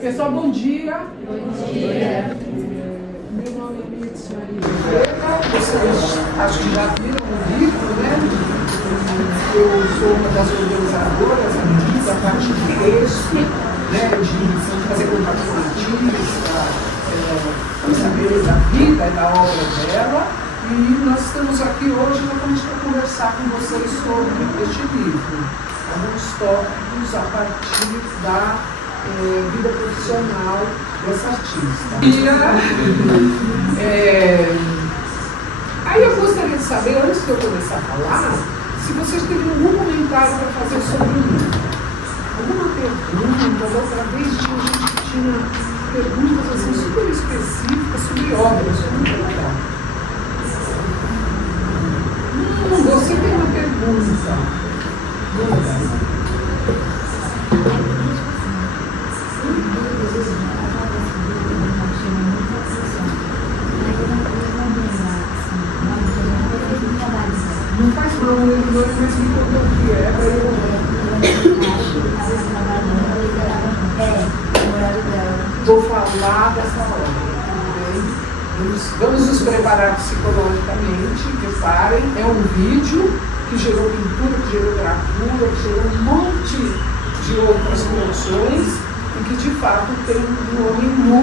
Pessoal, bom dia. Bom dia. Meu nome é Mirtz Maria. Vocês acho que já viram o livro, né? Eu sou uma das organizadoras aqui da parte de texto, né? De fazer contato com artista, para saber da vida e da obra dela. E nós estamos aqui hoje exatamente para conversar com vocês sobre este livro. Alguns tópicos a partir da vida profissional dessa artista. Aí eu gostaria de saber, antes de eu começar a falar, se vocês teriam algum comentário para fazer sobre o livro. Alguma pergunta? Da outra vez a gente tinha perguntas assim, super específicas sobre obras, foi muito legal. Você tem uma pergunta. Não faz mal, mas me contou o que é, vou falar dessa obra. Vamos nos preparar psicologicamente, preparem, é um vídeo que gerou pintura, que gerou gravura, que gerou um monte de outras produções e que de fato tem um homem nu,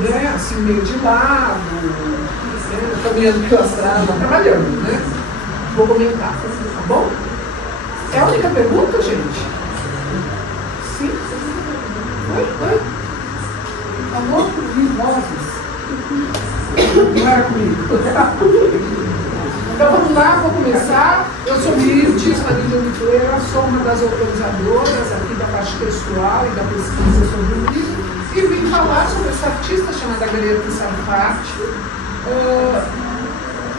né, assim meio de lado, né, caminhando pela estrada, trabalhando, né? Vou comentar, tá bom? É a única pergunta, gente? Sim? Oi? Por favor, vozes. Não era comigo. Então vamos lá, vou começar. Eu sou Mirtz Maria de Oliveira, sou uma das organizadoras aqui da parte textual e da pesquisa sobre o livro e vim falar sobre essa artista chamada Greta Sarfati,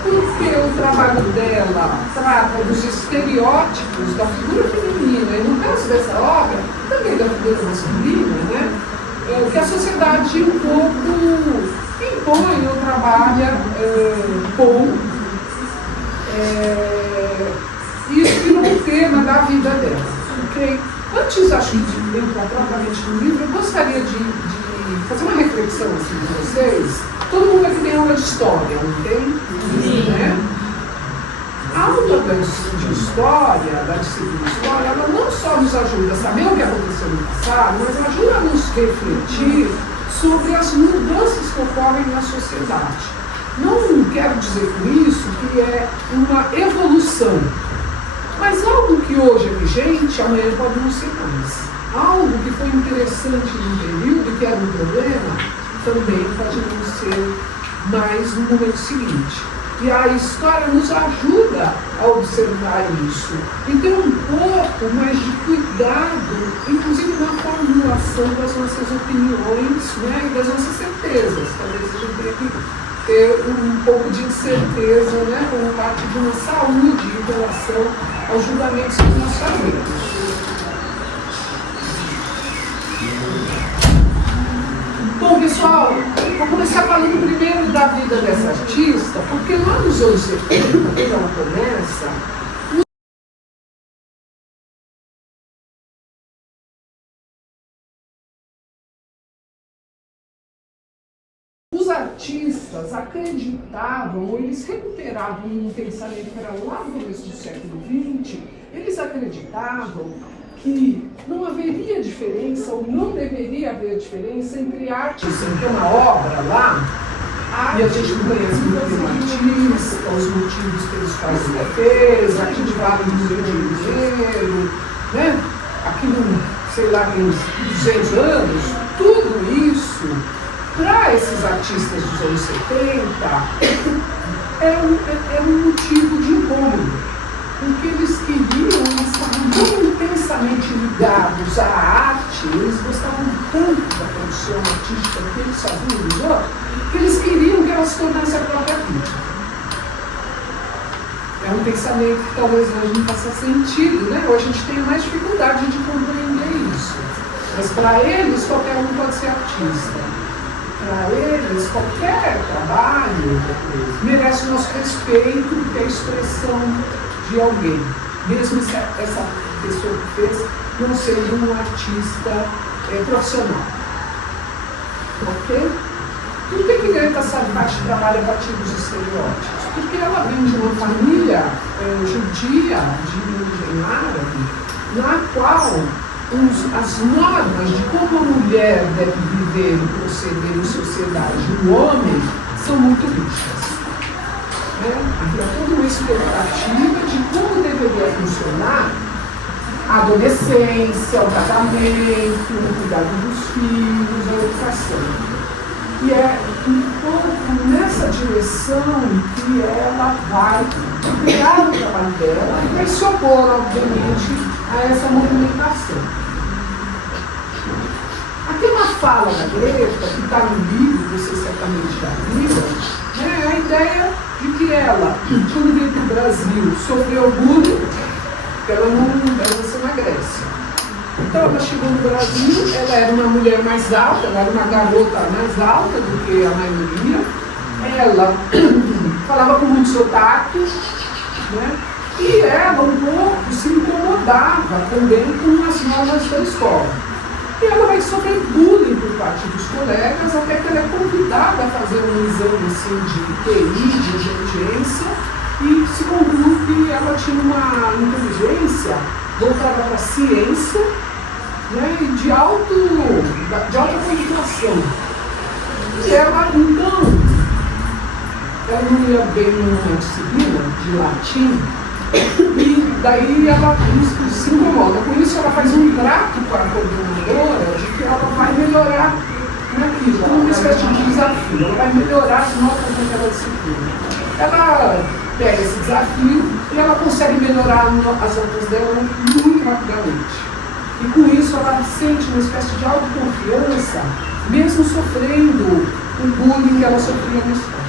porque o trabalho dela trata dos estereótipos da figura feminina e no caso dessa obra, também da figura masculina, né? Que a sociedade um pouco impõe ou trabalha com e isso virou um tema da vida dela. Okay? Antes, acho que de entrar propriamente no livro, eu gostaria de fazer uma reflexão assim, com vocês. Todo mundo aqui tem aula de história, não tem? Sim. Né? A aula de história, da disciplina história, ela não só nos ajuda a saber o que aconteceu no passado, mas ajuda a nos refletir sobre as mudanças que ocorrem na sociedade. Não quero dizer com isso que é uma evolução, mas algo que hoje é vigente, amanhã pode não ser mais. Algo que foi interessante num período, que era um problema, também pode não ser mais no momento seguinte. E a história nos ajuda a observar isso e ter um pouco mais de cuidado, inclusive na formulação das nossas opiniões, né, e das nossas certezas. Talvez a gente tenha que ter um pouco de incerteza, né, como parte de uma saúde em relação aos julgamentos que nós fazemos. Bom, pessoal, vou começar falando primeiro da vida dessa artista, porque lá nos anos 70, quando ela começa, os artistas acreditavam, ou eles recuperavam um pensamento que era lá no começo do século XX, eles acreditavam que não haveria diferença, ou não deveria haver diferença entre arte, que é uma obra lá, e a gente não conhece muito bem o artista, os motivos pelos quais ele fez, aqui de vale muito dinheiro, né? Aqui no, sei lá, tem 200 anos, tudo isso, para esses artistas dos anos 70, era um motivo de incômodo. Porque eles queriam, eles estavam tão intensamente ligados à arte, eles gostavam tanto da produção artística que eles sabiam dos outros, que eles queriam que ela se tornasse a própria vida. É um pensamento que talvez hoje não faça sentido, né? Hoje a gente tem mais dificuldade de compreender isso. Mas para eles, qualquer um pode ser artista. Para eles, qualquer trabalho merece o nosso respeito, porque é a expressão de alguém. Mesmo essa pessoa que fez, não sendo um artista profissional. Ok? Por que Greta Salvati trabalha a partir dos estereótipos? Porque ela vem de uma família judia, de origem árabe, na qual as normas de como a mulher deve viver e proceder em sociedade e o homem são muito rígidas. Havia toda uma expectativa de como deveria funcionar a adolescência, o casamento, o cuidado dos filhos, a educação. E é um pouco nessa direção que ela vai criar o trabalho dela e vai se opor, obviamente, a essa movimentação. Aqui uma fala da Greta, que está no livro, você certamente já viu, é a ideia de que ela, quando veio para o Brasil, sofreu bullying, ela nasceu na Grécia. Então ela chegou no Brasil, ela era uma mulher mais alta, ela era uma garota mais alta do que a maioria. Ela falava com muito sotaque, né? E ela um pouco se incomodava também com as normas da escola. E ela vai sofrer bullying por parte dos colegas, até que ela é convidada a fazer um exame assim, de QI, de inteligência, e se conclui que ela tinha uma inteligência voltada para a ciência, né, de alta qualificação. E ela, então, ela não ia bem numa disciplina de latim, e daí ela se incomoda. Com isso, ela faz um trato com a coordenadora de que ela vai melhorar naquilo, como uma espécie de desafio. Ela vai melhorar as notas naquela disciplina. Ela pega esse desafio e ela consegue melhorar as notas dela muito rapidamente. E com isso ela sente uma espécie de autoconfiança, mesmo sofrendo o bullying que ela sofria na escola.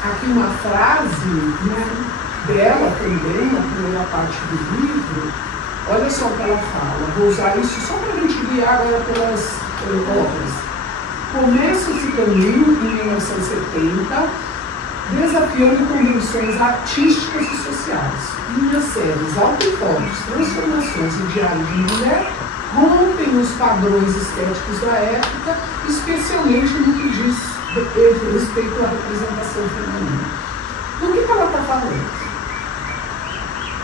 Aqui uma frase, né, dela também, na primeira parte do livro. Olha só o que ela fala, vou usar isso só para a gente guiar agora pelas obras. Começa esse caminho em 1970, desafiando convenções artísticas e sociais. Minhas séries Alto-Fotos, Transformações e Diário de Mulher rompem os padrões estéticos da época, especialmente no que diz respeito à representação feminina. Do que ela está falando?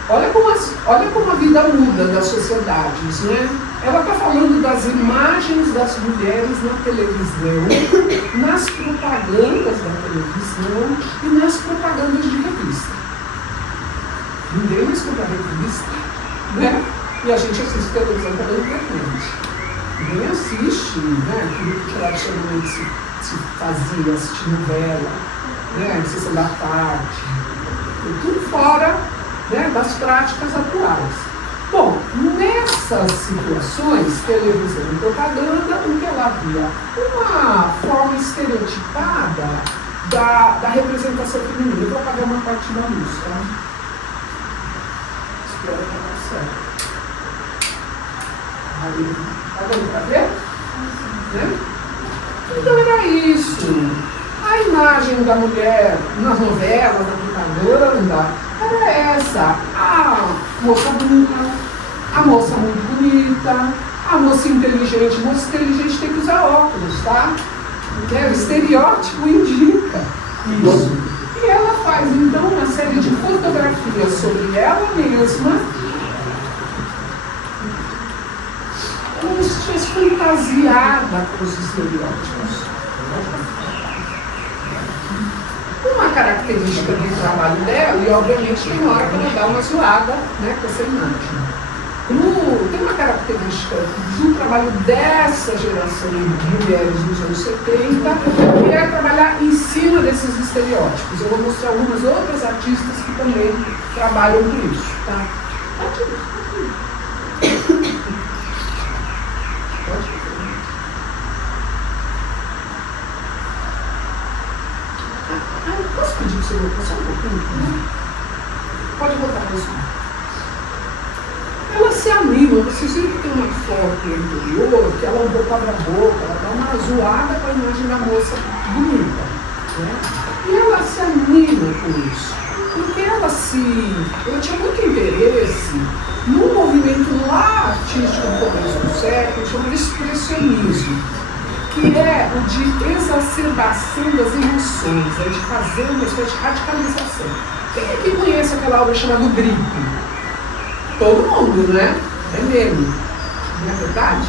Olha como a vida muda das sociedades, né? Ela está falando das imagens das mulheres na televisão, nas propagandas da televisão e nas propagandas de revista. Ninguém escuta a revista, né? E a gente assiste televisão pela internet. Ninguém assiste, né? Aquilo que tradicionalmente se fazia, assistir novela, né? Sessão da tarde, e tudo fora, né, das práticas atuais. Bom, nessas situações, televisão e propaganda, o que ela via? Uma forma estereotipada da representação feminina. Eu vou apagar uma parte da luz, tá? Espero que não certo. Aí, tá dando pra ver? Né? Então era isso. A imagem da mulher nas novelas, na propaganda, era essa. A moça burra, a moça muito bonita, a moça inteligente. Moça inteligente tem que usar óculos, tá? O estereótipo indica isso. E ela faz, então, uma série de fotografias sobre ela mesma, como se estivesse fantasiada com os estereótipos. Uma característica do trabalho dela, e obviamente tem hora que ela dá uma zoada, né, com essa imagem. Tem uma característica do trabalho dessa geração de mulheres dos anos 70, que é trabalhar em cima desses estereótipos. Eu vou mostrar algumas outras artistas que também trabalham com isso. Tá? Posso pedir para você voltar só um pouquinho? Pode voltar para isso. Ela se anima, você sempre tem uma foto anterior que ela um pouco abre a boca, ela dá uma zoada com a imagem da moça bonita. Né? E ela se anima com isso. Porque ela tinha muito interesse num movimento lá artístico do começo do século, chamado expressionismo, que é o de exacerbação das emoções, é de fazer uma espécie de radicalização. Quem aqui conhece aquela obra chamada O Grito? Todo mundo, né? É mesmo. Não é verdade?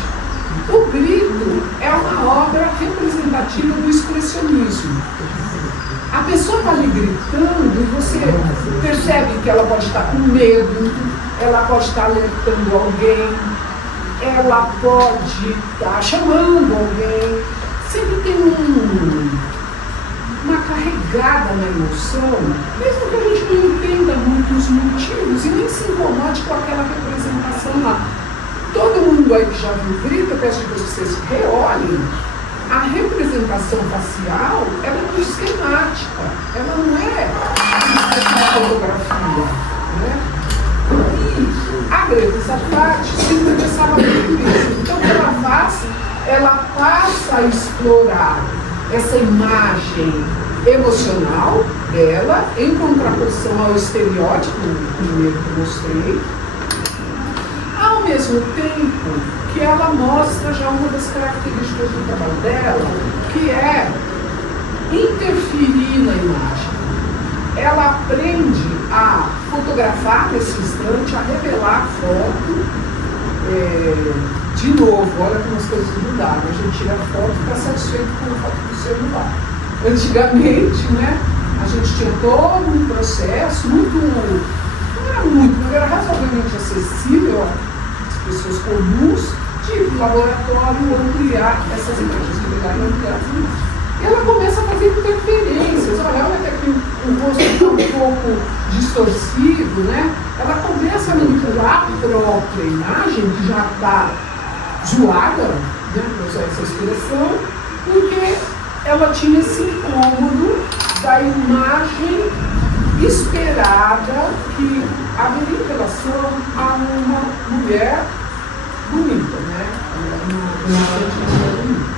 O Grito é uma obra representativa do expressionismo. A pessoa está ali gritando e você percebe que ela pode estar com medo, ela pode estar alertando alguém, ela pode estar chamando alguém. Sempre tem uma carregada na emoção, mesmo que a gente não entenda muito os motivos e nem se incomode com aquela representação lá. Todo mundo aí que já viu o Grito, eu peço que vocês reolhem. A representação facial, ela é muito esquemática, ela não é uma fotografia, né? E a Greta Zapati se interessava muito nisso. Então, o que ela faz? Ela passa a explorar essa imagem emocional dela, em contraposição ao estereótipo primeiro que eu mostrei, ao mesmo tempo que ela mostra já uma das características do trabalho dela, que é interferir na imagem. Ela aprende a fotografar nesse instante, a revelar a foto. De novo, olha como as coisas mudaram. A gente tira a foto e fica satisfeito com a foto do celular. Antigamente, né, a gente tinha todo um processo não era muito, mas era razoavelmente acessível às pessoas comuns, de ir para o laboratório ampliar essas imagens, ampliar as imagens. E ela começa a fazer interferências. Olha até que o rosto está um pouco distorcido, né? Ela começa a manipular a própria imagem, que já está zoada, né, para usar essa expressão, porque ela tinha esse incômodo da imagem esperada que haveria em relação a uma mulher bonita, né? Uma bonita.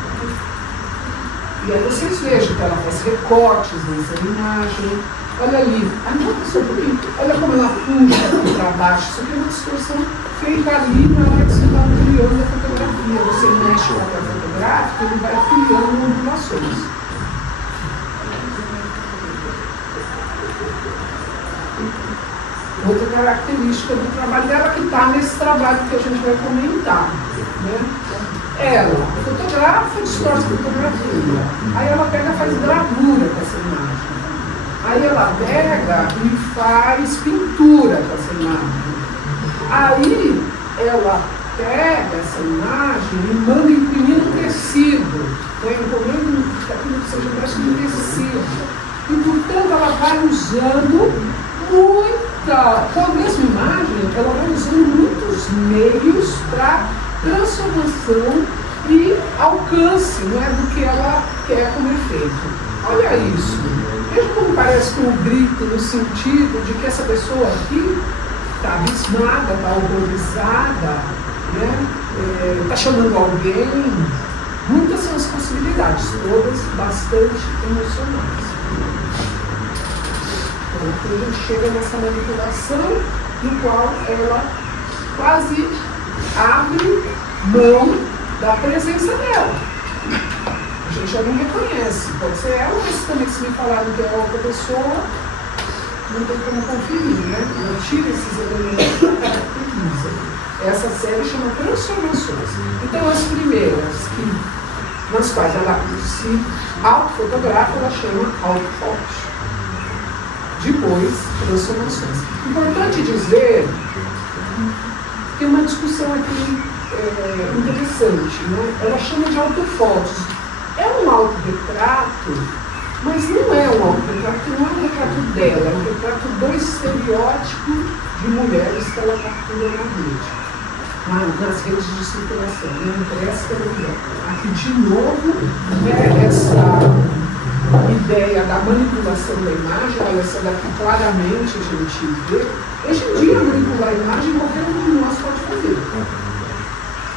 E aí vocês vejam que ela faz recortes nessa imagem. Olha ali, anota só um pouquinho, olha como ela puxa para baixo. Isso aqui é uma distorção feita ali na hora que você está criando a fotografia. Você mexe com a fotográfica, ele vai criando ondulações. Outra característica do trabalho dela que está nesse trabalho que a gente vai comentar, né? Ela fotografa, distorce a fotografia. Aí ela pega e faz gravura com essa imagem. Aí ela pega e faz pintura com essa imagem. Aí ela pega essa imagem e manda imprimir no tecido. Encomenda aquilo que seja parece um tecido. E portanto ela vai usando com a mesma imagem, ela vai usando muitos meios para transformação e alcance, não é, do que ela quer como efeito. Olha isso. Veja como parece com o grito, no sentido de que essa pessoa aqui está abismada, está horrorizada, né? Está chamando alguém. Muitas são as possibilidades, todas bastante emocionais. Então a gente chega nessa manipulação, no qual ela quase abre mão da presença dela. A gente já não reconhece, pode ser ela, mas também se me falarem que é outra pessoa, não tem como conferir, né? Ela tira esses elementos e caracteriza. Essa série chama Transformações. Então as primeiras, nas quais ela se autofotografa, ela chama autofotos. Depois, transformações. Importante dizer, tem uma discussão aqui interessante, né? Ela chama de autofotos. É um autorretrato, mas não é um autorretrato, não é um retrato dela, é um retrato do estereótipo de mulheres que ela captura na rede, nas redes de circulação, na impressa e televisão. Aqui, de novo, essa ideia da manipulação da imagem. Olha, essa daqui claramente a gente vê. Hoje em dia, manipular a imagem, qualquer um de nós pode fazer.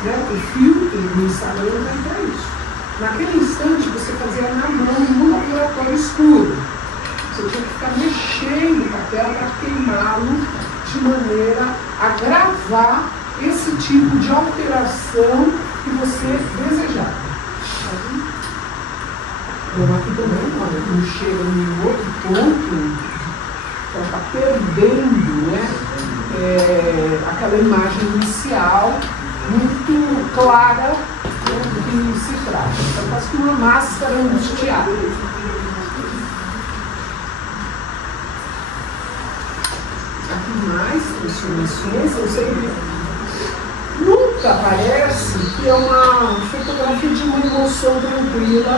Né? O filtro no Instagram não é para isso. Naquele instante, você fazia na mão, no laboratório escuro. Você tinha que ficar mexendo o papel para queimá-lo de maneira a gravar esse tipo de alteração que você desejava. Bom, aqui também, olha, não chega em outro ponto, ela está perdendo, né, aquela imagem inicial muito clara, né, do que se trata. Então, quase que uma máscara angustiada. Aqui mais transformações, eu sempre. Nunca parece que é uma fotografia de uma emoção tranquila,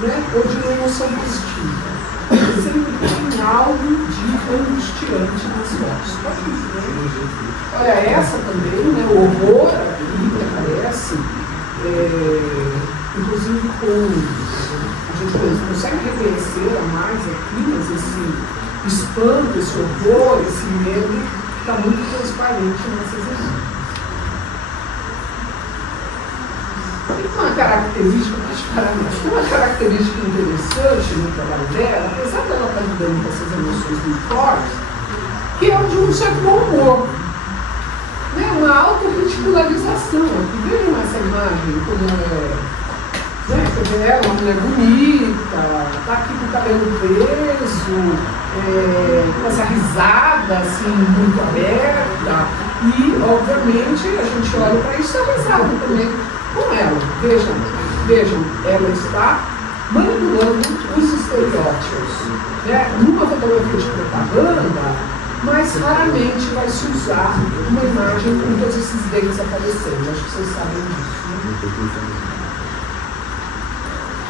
né, ou de uma emoção positiva. Sempre tem algo de angustiante nas fotos. Olha, essa também, né, o horror aqui que aparece, inclusive a gente consegue reconhecer a mais aqui, mas esse espanto, esse horror, esse medo está muito transparente nessas imagens. Tem uma característica, interessante no trabalho dela, apesar dela estar lidando com essas emoções muito fortes, que é o de um certo bom humor. Né? Uma autorridicularização. Vejam essa imagem, como né? Quer dizer, ela é uma mulher bonita, está aqui com o cabelo preso, com essa risada assim, muito aberta, e obviamente a gente olha para isso e está risada também com ela. Vejam, ela está manipulando os estereótipos. Né? Numa fotografia de propaganda, mas raramente vai se usar uma imagem com todos esses dentes aparecendo. Acho que vocês sabem disso.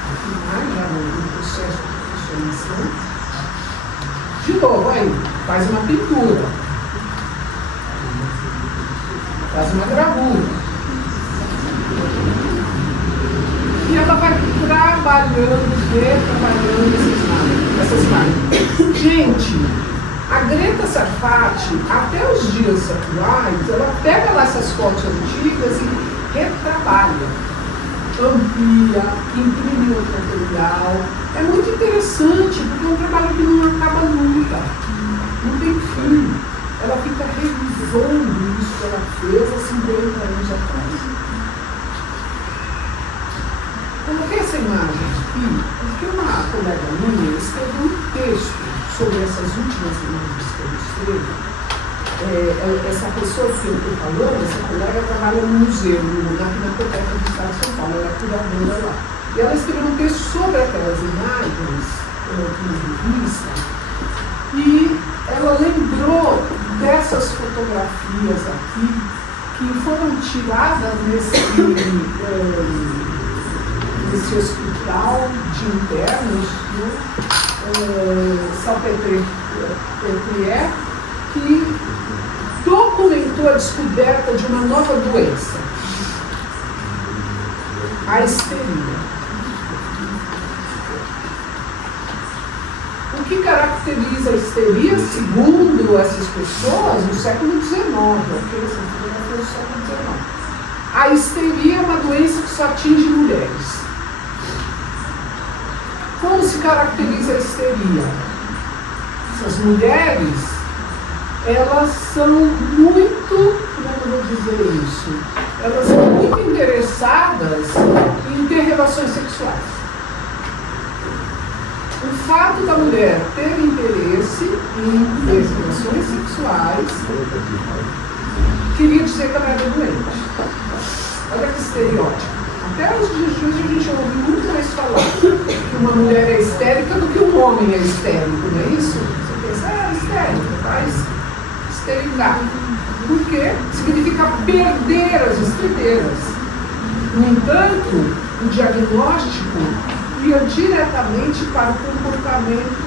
Aqui mais, já no processo de transformação. De novo, aí, faz uma pintura. Faz uma gravura. E ela vai trabalhando essas imagens. Gente, a Greta Sarfati, até os dias atuais, ela pega lá essas fotos antigas e retrabalha, amplia, imprime outro material. É muito interessante, porque é um trabalho que não acaba nunca, não tem fim. Ela fica revisando isso que ela fez há 50 anos atrás. Coloquei essa imagem aqui, porque uma colega minha escreveu um texto sobre essas últimas imagens que eu escrevo. Essa pessoa que eu estou falando, essa colega trabalha no museu, na Pinacoteca do Estado de São Paulo, ela é curadora lá. E ela escreveu um texto sobre aquelas imagens de revista, e ela lembrou dessas fotografias aqui, que foram tiradas nesse hospital de internos, né, Salpêtrière, que documentou a descoberta de uma nova doença, a histeria. O que caracteriza a histeria, segundo essas pessoas, no século XIX, ok? Essa fotografia do século XIX. A histeria é uma doença que só atinge mulheres. Como se caracteriza a histeria? Essas mulheres, elas são muito, como é que eu vou dizer isso? Elas são muito interessadas em ter relações sexuais. O fato da mulher ter interesse em ter relações sexuais queria dizer que ela era doente. Olha que estereótipo. Até os dias de hoje a gente ouve muito mais falar que uma mulher é histérica do que um homem é histérico, não é isso? Você pensa, histérica, faz esterilidade. Porque significa perder as estribeiras. No entanto, o diagnóstico ia diretamente para o comportamento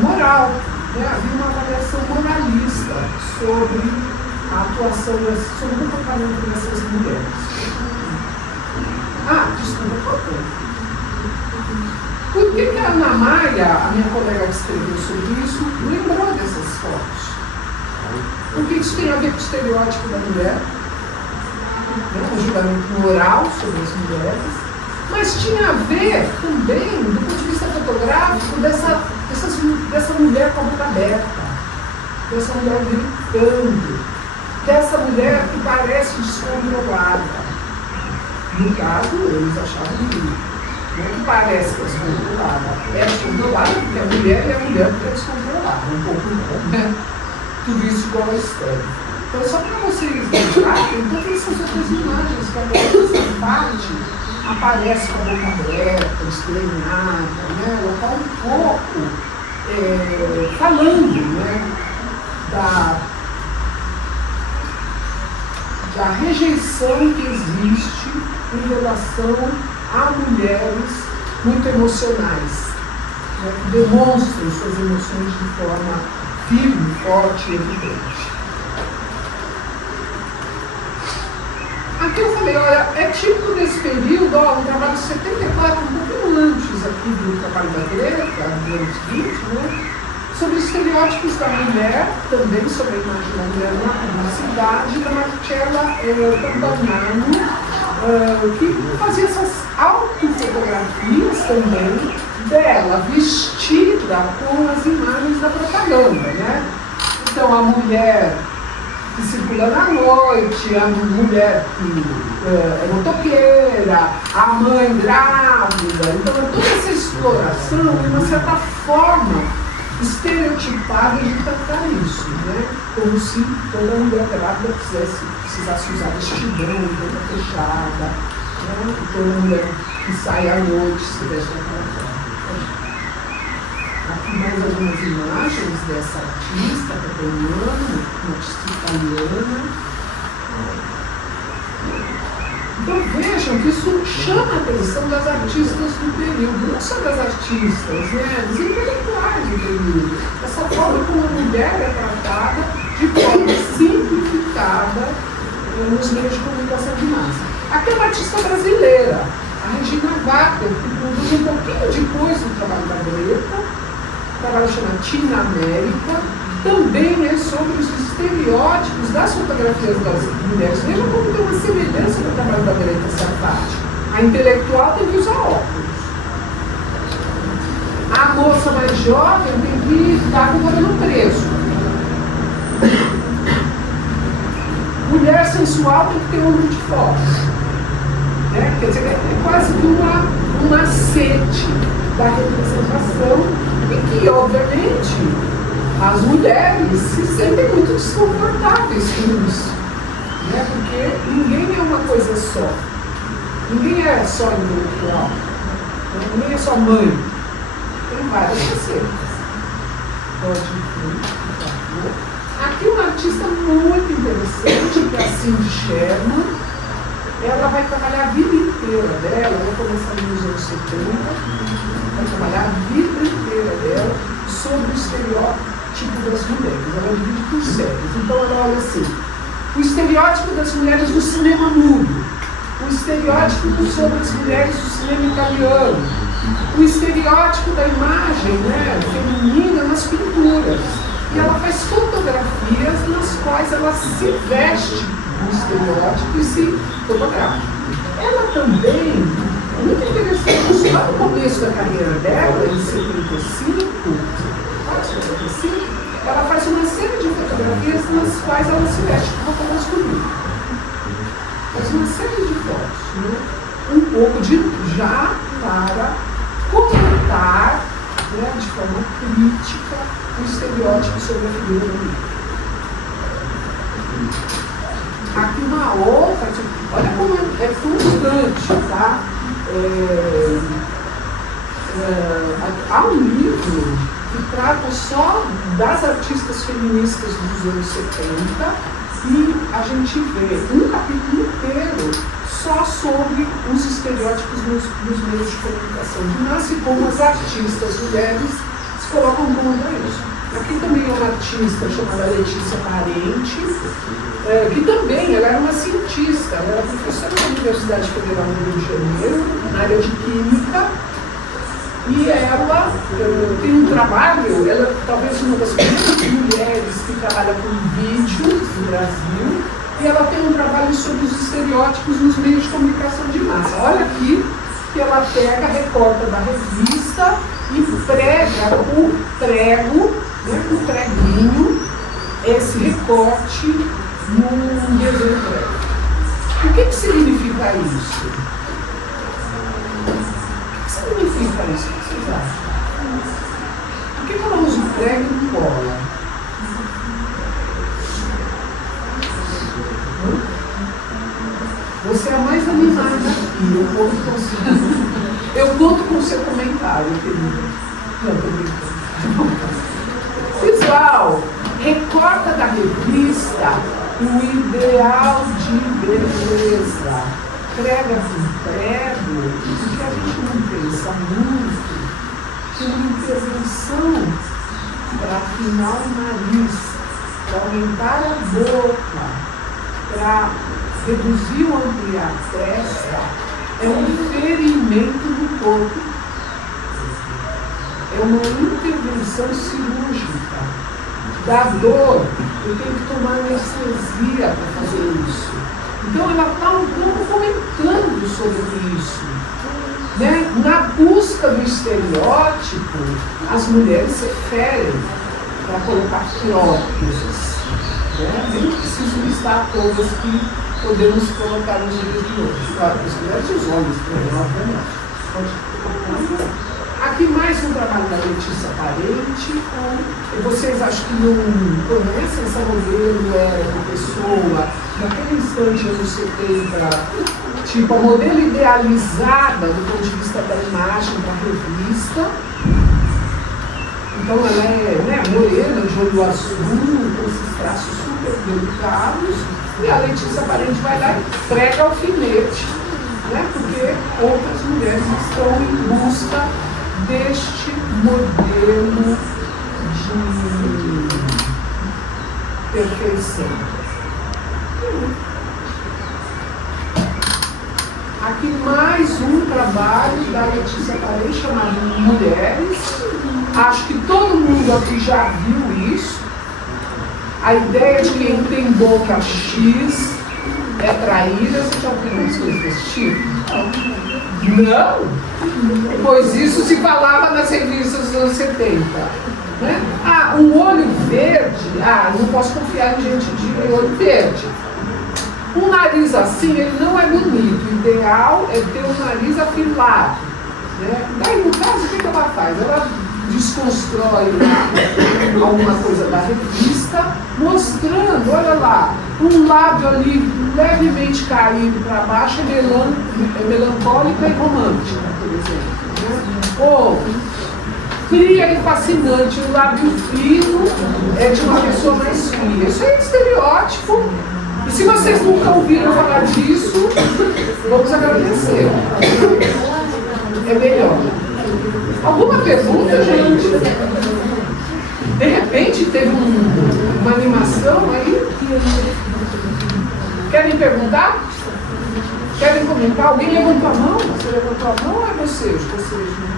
moral. Né? Havia uma avaliação moralista sobre a atuação, sobre o comportamento dessas mulheres. Desculpa, por que a Ana Maia, a minha colega que escreveu sobre isso, lembrou dessas fotos? Porque isso tem a ver com o estereótipo da mulher, né? Um julgamento moral sobre as mulheres, Mas tinha a ver também, do ponto de vista fotográfico, dessa mulher com a boca aberta, dessa mulher gritando, dessa mulher que parece descontrolada. No caso, eles achavam que não é que parece que é descontrolada, é descontrolada porque a mulher é a mulher que é descontrolada, um pouco não, né? Tudo isso igual a estética. Então, só para vocês notarem, todas essas outras imagens que essa parte aparece com a boca aberta, estranhada, né? Ela está um pouco falando, né? Da rejeição que existe em relação a mulheres muito emocionais, né? Que demonstram suas emoções de forma firme, forte e evidente. Aqui eu falei, olha, é típico desse período, ó, um trabalho de 74, um pouquinho antes aqui do trabalho da Greta, dos anos 20, né, sobre os estereótipos da mulher, também sobre a imagem da mulher na publicidade, da Marcella Campagnano, que fazia essas autofotografias também dela, vestida com as imagens da propaganda, né? Então, a mulher que circula na noite, a mulher que é motoqueira, a mãe grávida. Então, toda essa exploração, de uma certa forma, estereotipada de tratar isso, né? Como se toda mulher grávida precisasse usar vestidão, toda fechada, né? E toda mulher que sai à noite se veste daquela forma. Aqui mais algumas imagens dessa artista italiana, uma artista italiana. Então vejam que isso chama a atenção das artistas do período, não só das artistas, né, dos intelectuais do período. Essa forma como a mulher é tratada de forma simplificada nos meios de comunicação de massa. Aqui é uma artista brasileira, a Regina Vater, que produz um pouquinho depois do trabalho da Greta. O trabalho chama Tina América, também é sobre os estereótipos das fotografias das mulheres. Veja como tem uma semelhança com o trabalho da Greta essa parte. A intelectual tem que usar óculos. A moça mais jovem tem que estar com o cabelo preso. Mulher sensual tem que ter ombro de fora. Né? Quer dizer, é quase que um macete da representação. E que, obviamente, as mulheres se sentem muito desconfortáveis com isso, né? Porque ninguém é uma coisa só. Ninguém é só intelectual. Ninguém é só mãe. Tem várias facetas. Pode ir, por favor. Aqui uma artista muito interessante, que é a Cindy Sherman. Ela vai trabalhar a vida inteira dela, vai começar nos anos 70. Vai trabalhar a vida inteira dela sobre o estereótipo das mulheres. Ela divide por séries. Então ela olha assim, o estereótipo das mulheres do cinema mudo, o estereótipo sobre as mulheres do cinema italiano, o estereótipo da imagem, né, feminina nas pinturas. E ela faz fotografias nas quais ela se veste do estereótipo e se fotografa. Ela também, muito interessante, lá no começo da carreira dela, em 75, ela faz uma série de fotografias nas quais ela se veste com roupa masculina. Faz uma série de fotos, né? Um pouco já para comentar, né, de forma crítica o estereótipo sobre a figura da mulher. Aqui uma outra, olha como é constante, tá? Há um livro que trata só das artistas feministas dos anos 70 e a gente vê um capítulo inteiro só sobre os estereótipos nos meios de comunicação de massa e como as artistas mulheres se colocam contra isso. Aqui também é uma artista chamada Letícia Parente, que também ela era uma cientista, ela era professora da Universidade Federal do Rio de Janeiro, na área de Química, e ela tem um trabalho, ela é talvez uma das primeiras mulheres que trabalha com vídeo no Brasil, e ela tem um trabalho sobre os estereótipos nos meios de comunicação de massa. Olha aqui, que ela pega, recorta da revista e prega o prego, né, um preguinho, esse recorte num desenho prego. O que significa isso? O que significa isso? O que vocês acham? Por que ela usa o prego e cola? Você é a mais animada aqui, eu conto com o seu comentário, querido. Não, tô brincando. Pessoal, recorta da revista o ideal de beleza. Prega com prego, porque a gente não pensa muito que uma intervenção para afinar o nariz, para aumentar a boca, para reduzir ou ampliar a testa, é um ferimento do corpo. É uma intervenção cirúrgica. Dá dor, eu tenho que tomar anestesia para fazer isso. Então ela está um pouco comentando sobre isso. Né? Na busca do estereótipo, as mulheres se ferem para colocar próteses. Né? Eu não preciso listar todas que podemos colocar nos dias de hoje. Claro, as mulheres e os homens, obviamente. Aqui mais um trabalho da Letícia Parente. Vocês acho que não conhecem essa modelo, uma pessoa, naquele instante, anos 70, tipo a modelo idealizada do ponto de vista da imagem da revista. Então ela é, né, morena, de olho azul, com esses traços super delicados. E a Letícia Parente vai lá e prega alfinete, né, porque outras mulheres estão em busca deste modelo de perfeição. Aqui mais um trabalho da Letícia Parente chamado Mulheres. Acho que todo mundo aqui já viu isso. A ideia de quem tem boca X é traída. Você já ouviu umas coisas desse tipo? Não? Pois isso se falava nas revistas dos anos 70. Né? Ah, um olho verde. Ah, não posso confiar em gente de olho verde. Um nariz assim, ele não é bonito. O ideal é ter um nariz afilado. Né? Daí, no caso, o que ela faz? Ela desconstrói alguma coisa da revista, mostrando, olha lá, um lábio ali levemente caído para baixo, é melancólica e romântica, por exemplo. Né? Ou fria e fascinante, o lábio fino é de uma pessoa mais fria. Isso é estereótipo. E se vocês nunca ouviram falar disso, vamos agradecer. É melhor. Alguma pergunta, gente? De repente teve uma animação aí? Querem perguntar? Querem comentar? Alguém levantou a mão? Você levantou a mão ou é vocês? Vocês, né?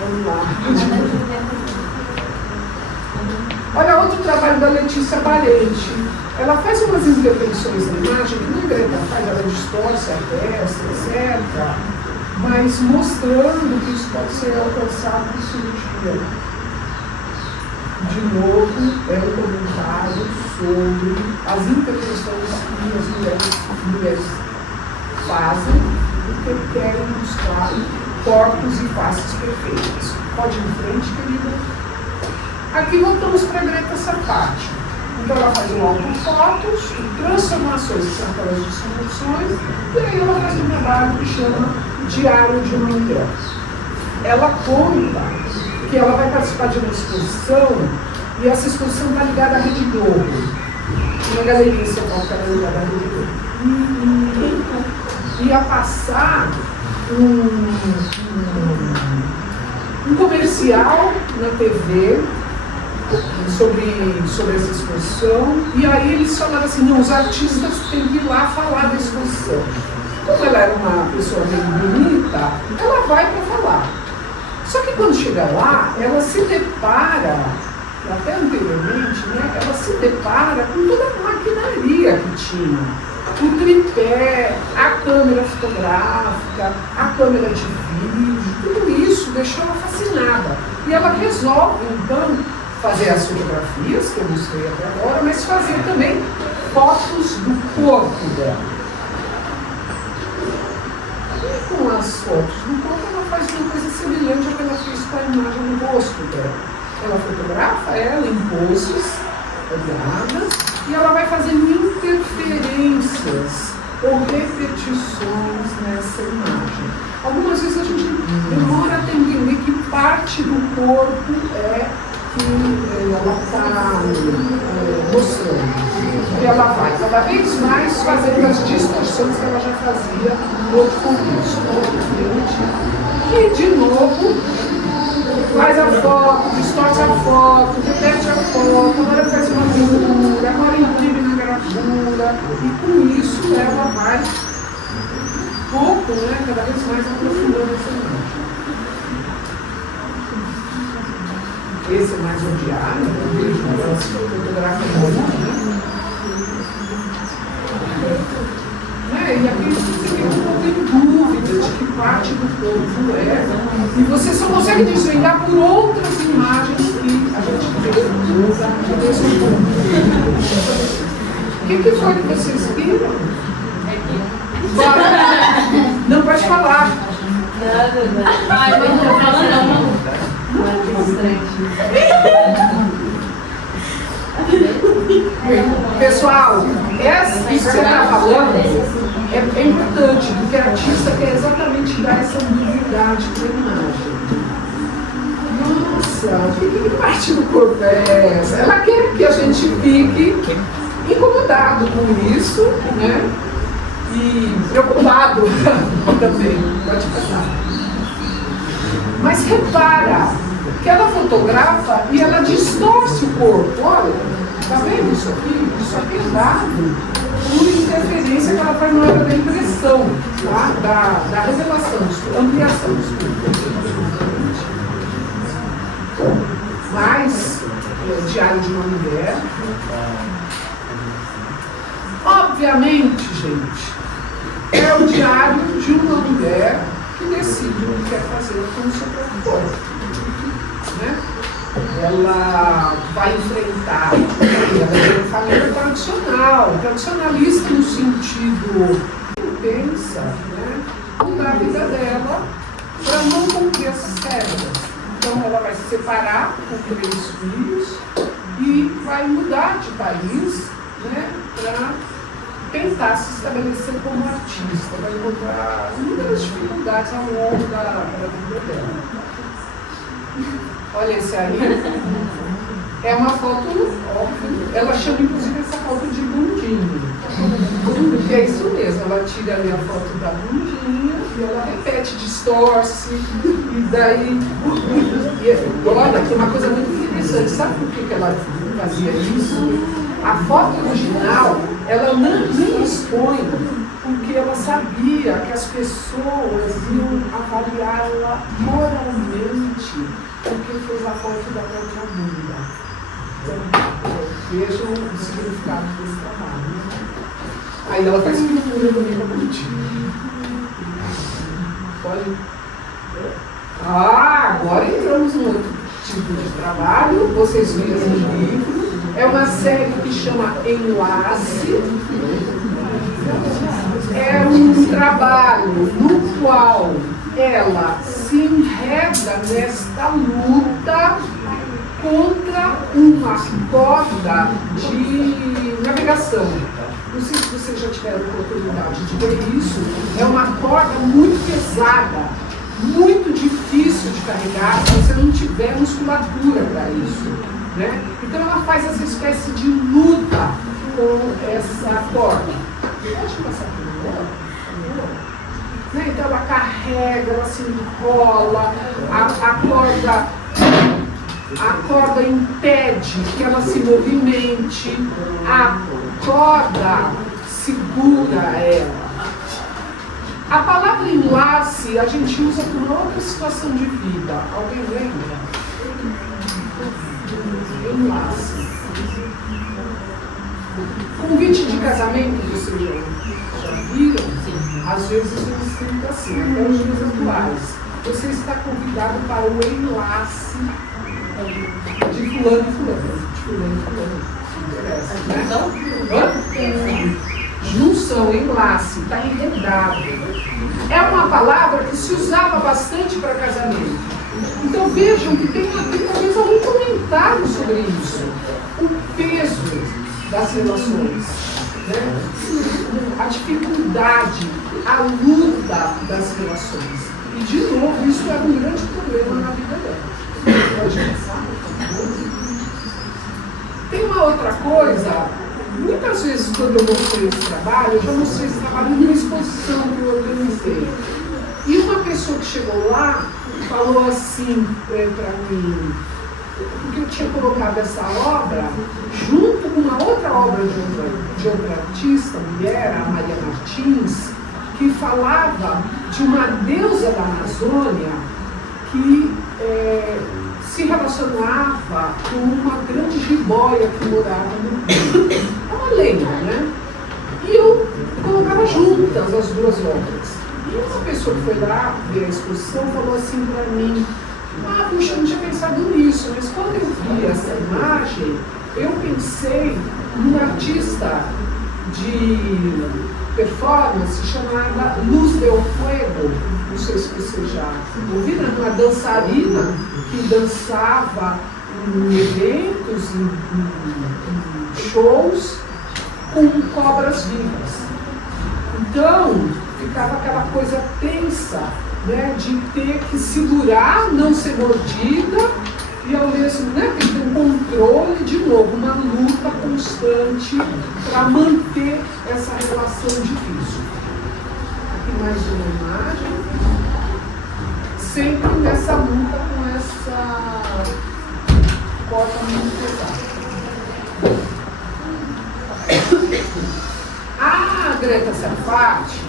Vamos lá. Olha, outro trabalho da Letícia Parente. Ela faz umas intervenções na imagem que não Greta faz, ela distorce a testa, etc. Mas mostrando que isso pode ser alcançado por cirurgia. De novo, é um comentário sobre as intervenções que as mulheres fazem porque querem buscar corpos e faces perfeitas. Pode ir em frente, querida. Aqui voltamos para a Greta Sapati. Então ela faz um álbum de fotos, transformações, que são aquelas disfunções, e aí ela faz um trabalho que chama Diário de uma Mulher. Ela conta que ela vai participar de uma exposição, e essa exposição está ligada à Rede Globo. Uma galeria em São Paulo que era ligada à Rede Globo. Ia passar um comercial na TV sobre essa exposição, e aí eles falaram assim, não, os artistas têm que ir lá falar da exposição. Como ela era uma pessoa bem bonita, ela vai para falar. Só que quando chega lá, ela se depara, até anteriormente, né, ela se depara com toda a maquinaria que tinha. o tripé, a câmera fotográfica, a câmera de vídeo, tudo isso deixou ela fascinada. E ela resolve, então, fazer as fotografias, que eu mostrei até agora, mas fazer também fotos do corpo dela. E com as fotos do corpo, ela faz uma coisa semelhante ao que ela fez com a imagem do rosto dela. Ela fotografa ela em poses olhadas e ela vai fazendo interferências ou repetições nessa imagem. Algumas vezes a gente demora a entender que parte do corpo é que ela está mostrando. E ela vai cada vez mais fazendo as distorções que ela já fazia no outro contexto. E de novo, faz a foto, distorce a foto, repete a foto, agora faz uma gravura, agora imprime na gravura. E com isso ela vai pouco, cada vez mais aprofundando essa imagem. Esse é mais um diário, eu vejo elas fotografam muito, E aqui você não tem dúvida de que parte do corpo é, e você só consegue desvendar por outras imagens que a gente usa nesse ponto. O que foi que vocês viram? Não pode falar. Nada. Ai, não estou falando Pessoal, isso que você está falando é importante, porque a artista quer exatamente dar essa ambiguidade para a imagem. Nossa, que parte do corpo é essa? Ela quer que a gente fique incomodado com isso, E preocupado também, pode passar. Mas repara que ela fotografa e ela distorce o corpo. Olha, tá vendo isso aqui? Isso aqui é dado por interferência que ela faz na hora da impressão, tá? da revelação, ampliação dos corpos. Mas, diário de uma mulher. Obviamente, gente, é o diário de uma mulher que decide o que quer fazer com o seu próprio corpo. Ela vai enfrentar a família tradicional, tradicionalista no sentido intensa, da vida dela para não cumprir essas regras. Então ela vai se separar com 3 filhos e vai mudar de país, para tentar se estabelecer como artista, vai encontrar muitas dificuldades ao longo da vida dela. Olha esse aí, é uma foto, óbvio, ela chama inclusive essa foto de bundinha, porque é isso mesmo, ela tira ali a foto da bundinha e ela repete, distorce, e daí, olha, tem uma coisa muito interessante, sabe por que ela fazia isso? A foto original, ela não expõe, porque ela sabia que as pessoas iam avaliá-la moralmente, porque fez a foto da própria bunda. Então, vejam o significado desse trabalho. Aí ela faz pintura bonita bonitinha. Pode? Agora entramos num outro tipo de trabalho. Vocês viram no livro. É uma série que chama Enlace. É um trabalho no qual ela se enreda nesta luta contra uma corda de navegação. Não sei se vocês já tiveram a oportunidade de ver isso. É uma corda muito pesada, muito difícil de carregar se você não tiver musculatura para isso. Então ela faz essa espécie de luta com essa corda. Pode passar por agora? Então ela carrega, ela se enrola, a corda impede que ela se movimente, a corda segura ela. A palavra enlace a gente usa para uma outra situação de vida. Alguém lembra? Enlace. Convite de casamento, vocês já viram? Às vezes eles ficam assim, até os dias atuais. Você está convidado para o enlace de fulano e fulano. De fulano e fulano. Interessa, né? Junção, enlace, está enredado. É uma palavra que se usava bastante para casamento. Então vejam que tem aqui talvez algum comentário sobre isso. O peso das relações, né? A dificuldade, a luta das relações. E de novo, isso era um grande problema na vida dela. Pode pensar? Tem uma outra coisa, muitas vezes quando eu mostrei esse trabalho, eu já mostrei esse trabalho numa exposição que eu organizei. E uma pessoa que chegou lá falou assim para mim, porque eu tinha colocado essa obra junto com uma outra obra de outra artista, mulher, a Maria Martins, que falava de uma deusa da Amazônia que se relacionava com uma grande jiboia que morava no rio. É uma lenda, né? E eu colocava juntas as duas obras. E uma pessoa que foi lá ver a exposição falou assim para mim, puxa, eu não tinha pensado nisso, mas quando eu vi essa imagem, eu pensei numa artista de performance chamada Luz del Fuego, não sei se você já ouviu, uma dançarina que dançava em eventos, em shows, com cobras vivas. Então, ficava aquela coisa tensa, né, de ter que segurar, não ser mordida, e ao mesmo tempo ter um controle, de novo, uma luta constante para manter essa relação difícil. Aqui mais uma imagem, sempre nessa luta com essa corda muito pesada. A Greta Sarfatti,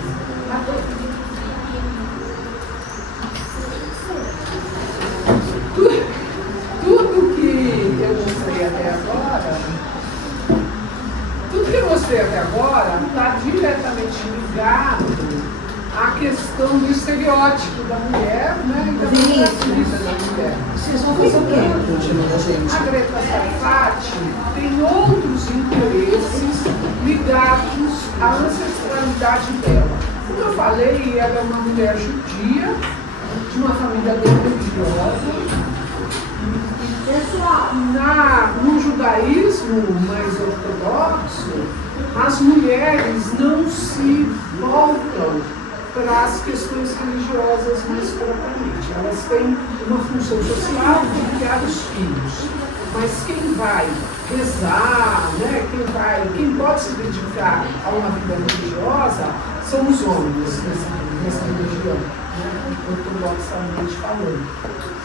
tudo que eu mostrei até agora está diretamente ligado à questão do estereótipo da mulher, né, e da vida da mulher. Vocês vão fazer o quê no último da gente? A Greta Sarfatti tem outros interesses ligados à ancestralidade dela. Como eu falei, ela é uma mulher judia, de uma família bem religiosa. No judaísmo mais ortodoxo, as mulheres não se voltam para as questões religiosas mais propriamente. Elas têm uma função social de criar os filhos. Mas quem vai rezar, né, quem pode se dedicar a uma vida religiosa são os homens nessa religião, né, ortodoxamente falando.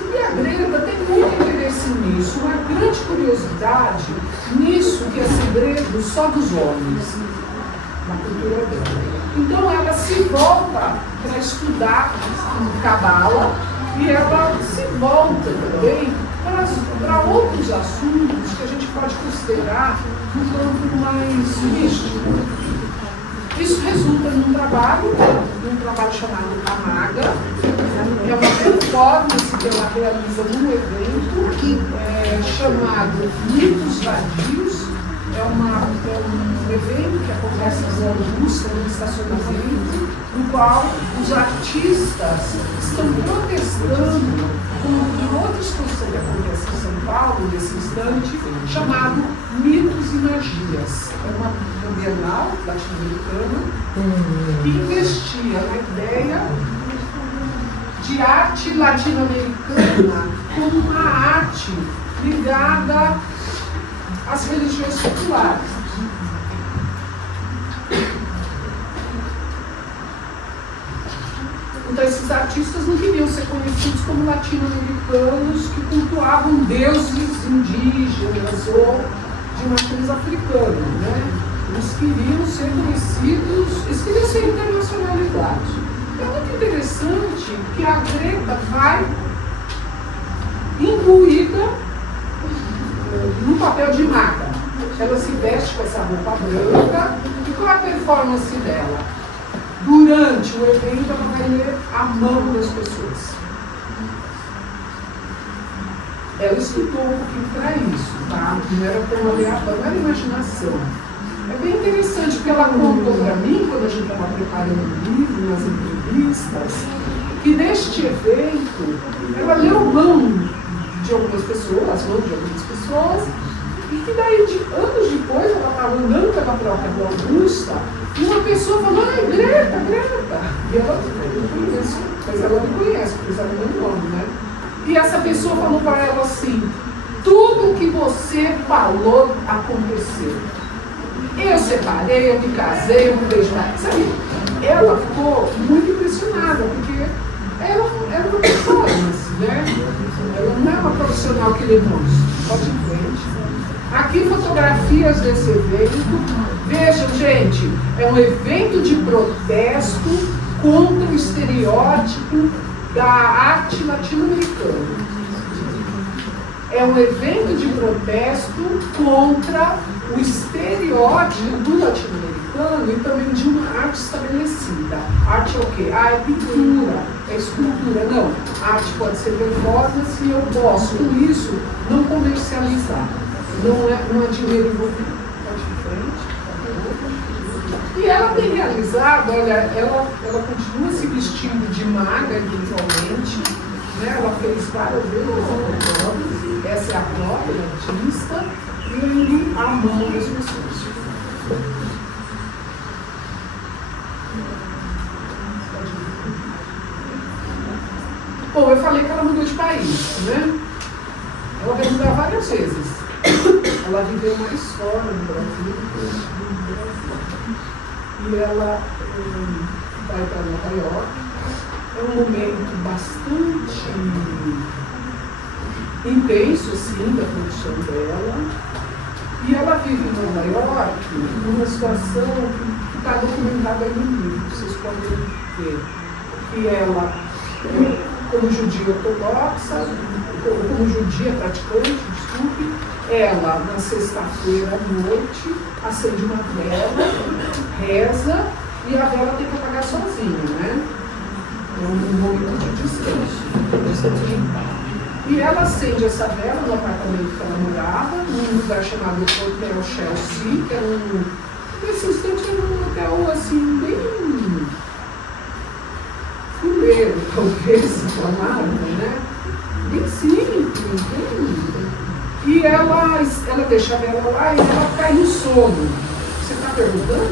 E a Greta tem muito interesse nisso, uma grande curiosidade nisso que é segredo só dos homens, na cultura dela. Então ela se volta para estudar Cabala e ela se volta também para outros assuntos que a gente pode considerar um campo mais místico. Isso resulta num trabalho chamado Amaga, que é uma performance que ela realiza num evento chamado Mitos Vadios. É um evento que acontece na Augusta, no estacionamento, no qual os artistas estão protestando contra outra exposição que acontece em São Paulo, nesse instante, chamado Mitos e Magias. É uma bienal latino-americana que investia na ideia de arte latino-americana como uma arte ligada às religiões populares. Então esses artistas não queriam ser conhecidos como latino-americanos que cultuavam deuses indígenas ou de matriz africana, né? Eles queriam ser conhecidos, eles queriam ser internacionalizados. É muito interessante que a Greta vai imbuída no papel de maga. ela se veste com essa roupa branca, e qual é a performance dela? Durante o evento, ela vai ler a mão das pessoas. Ela estudou um pouquinho para isso, tá? Não era como aleatório, não era imaginação. É bem interessante, porque ela contou para mim, quando a gente estava preparando o livro, nas entrevistas, que neste evento, ela leu mão de algumas pessoas, e que daí, anos depois, ela estava andando pela própria Rua Augusta, e uma pessoa falou, ai, Greta. E ela, eu não conheço, mas ela me conhece, porque sabe o meu nome, né? E essa pessoa falou para ela assim, tudo que você falou aconteceu. Eu separei, eu me casei, eu mudei de marido, sabe? Ela ficou muito impressionada, porque ela é uma performance, né? Ela não é uma profissional que lê mãos. Pode ir em frente. Aqui fotografias desse evento. Vejam, gente, é um evento de protesto contra o estereótipo da arte latino-americana. É um evento de protesto contra o estereótipo do latino-americano e também de uma arte estabelecida. Arte é o quê? Ah, é pintura, é escultura. Não, arte pode ser performance e eu posso, com isso, não comercializar. Não é dinheiro envolvido. Pode ir em frente. E ela tem realizado, olha, ela continua se vestindo de maga visualmente, né? Ela fez várias vezes fotógrafas, essa é a própria artista, lendo a mão das pessoas. Bom, eu falei que ela mudou de país, né? Ela vai mudar várias vezes. Ela viveu mais fora no Brasil do que no Brasil. E ela vai para Nova York. É um momento bastante intenso, sim, da produção dela. E ela vive em Nova York numa situação que está documentada aí no livro, vocês podem ver. Que ela, como judia ortodoxa, como judia praticante, desculpe, ela, na sexta-feira à noite, acende uma vela, reza, e a vela tem que apagar sozinha, né? É um momento de descanso. E ela acende essa vela no apartamento que ela morava, num lugar chamado Hotel Chelsea, que era nesse instante era um hotel assim, bem fuleiro, talvez, falar, né? Bem simples, bem. E ela deixa a vela lá e ela cai no sono. Você está perguntando?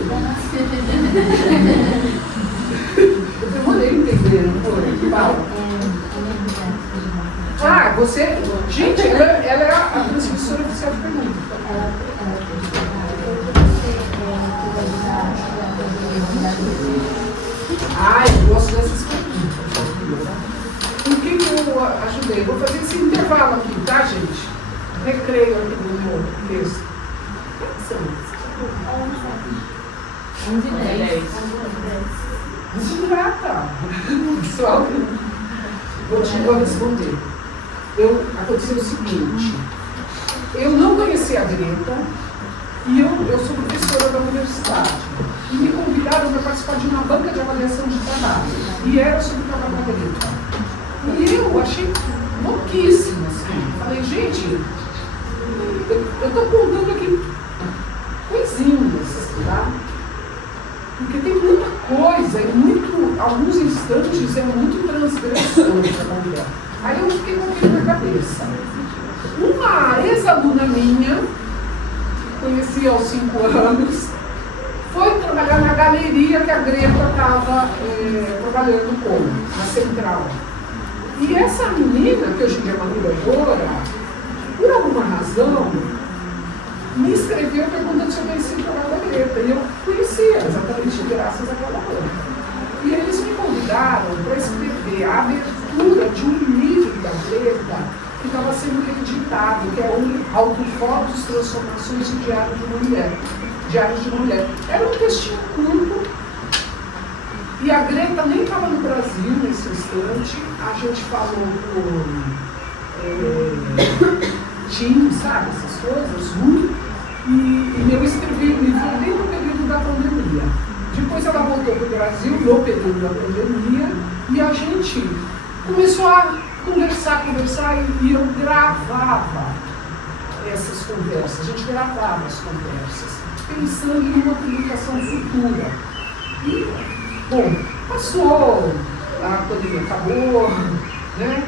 Eu demorei a entender, não foi? Fala. Ah, você... Gente, ela é a transmissora oficial de pergunta. Ah, eu gosto dessas perguntas. Por que eu ajudei? Vou fazer esse intervalo aqui, tá, gente? Recreio aqui no texto. São 11h10. 11h10. Tá. Pessoal, vou responder. Aconteceu o seguinte. Eu não conhecia a Greta e eu sou professora da universidade. E me convidaram para participar de uma banca de avaliação de trabalho. E era sobre o trabalho da Greta. E eu achei louquíssimo, assim. Falei, gente, eu estou contando aqui coisinhas, tá? Porque tem muita coisa, alguns instantes é muito transgressão para a mulher. Aí eu fiquei com aquilo na cabeça. Uma ex-aluna minha, conheci aos 5 anos, foi trabalhar na galeria que a Greta estava trabalhando com, na Central. E essa menina, que hoje em dia é uma curadora, por alguma razão, me escreveu perguntando se eu conhecia o trabalho da Greta. E eu conhecia, exatamente graças àquela outra. E eles me convidaram para escrever a abertura de um livro da Greta que estava sendo editado, que é o Autofotos, Transformações e Diários de uma Mulher. Era um textinho curto. E a Greta nem estava no Brasil nesse instante. A gente falou por Team, sabe, essas coisas, E eu escrevi o livro bem no período da pandemia. Depois ela voltou para o Brasil, no período da pandemia, e a gente começou a conversar, e eu gravava essas conversas. A gente gravava as conversas, pensando em uma publicação futura. E, bom, passou, a pandemia acabou, né?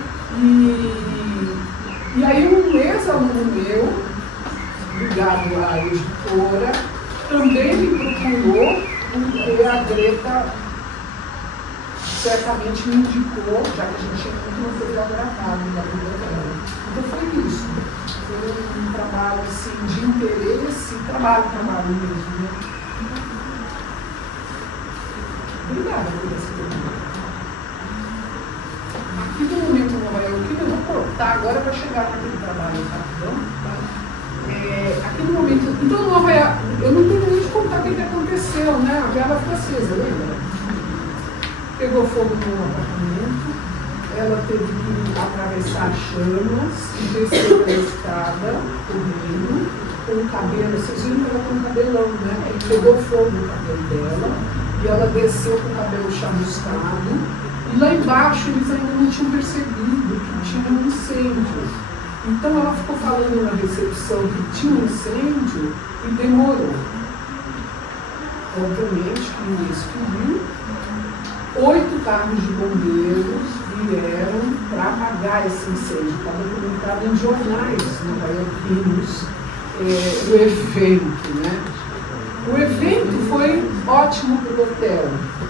E aí um ex-aluno meu, ligado à editora, também me procurou, porque a Greta certamente me indicou, já que a gente tinha muito material gravado da vida dela. Então foi isso. Foi um trabalho assim, de interesse, trabalho mesmo, né? Obrigada por essa pergunta. Aqui no Momento Nova York, eu vou cortar agora para chegar naquele trabalho rapidão. Aqui no momento. Então, Nova York, eu não tenho nem de contar o que aconteceu, né? A vela ficou acesa, lembra? Pegou fogo no apartamento, ela teve que atravessar chamas e descer pela escada, correndo, com o cabelo. Vocês viram que ela tem um cabelão, né? Ele pegou fogo no cabelo dela e ela desceu com o cabelo chamuscado. E lá embaixo eles ainda não tinham percebido que tinha um incêndio. Então ela ficou falando na recepção que tinha um incêndio e demorou. Obviamente que ninguém descobriu. 8 carros de bombeiros vieram para apagar esse incêndio. Está documentado em jornais nova-iorquinos o evento, né? O evento foi ótimo para o hotel,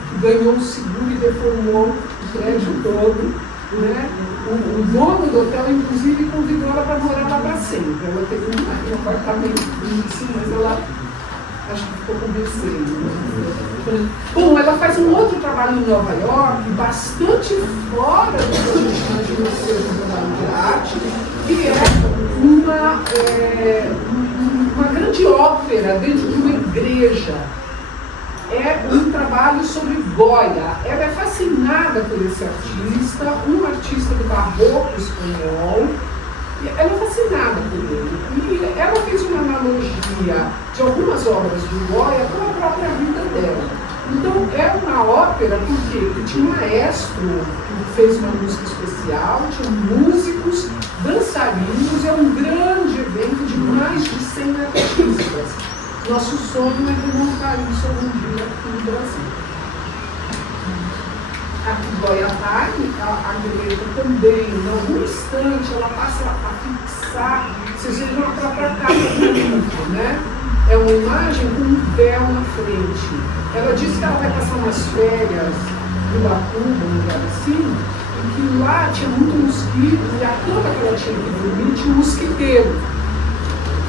que ganhou um seguro e deformou o prédio todo, né? O dono do hotel, inclusive, convidou ela para morar lá para sempre. Ela teve um apartamento, mas ela acho que ficou com receio. Né? Bom, ela faz um outro trabalho em Nova York, bastante fora do que a gente imagina ser um trabalho de arte, que é uma grande ópera dentro de uma igreja. É um trabalho sobre Goya. Ela é fascinada por esse artista, um artista do barroco espanhol. Ela é fascinada por ele. E ela fez uma analogia de algumas obras do Goya com a própria vida dela. Então, é uma ópera porque tinha um maestro que fez uma música especial, tinha músicos, dançarinos, é um grande evento de mais de 100 artistas. Nosso sonho é demonstrar isso algum dia aqui no Brasil. Aqui em Goya Time, a Greta também, em algum instante, ela passa a fixar, vocês viram a própria capa do livro, né? É uma imagem com um véu na frente. Ela diz que ela vai passar umas férias no Ubatuba, um lugar assim, e que lá tinha muito mosquito, e a cama que ela tinha que dormir tinha um mosquiteiro.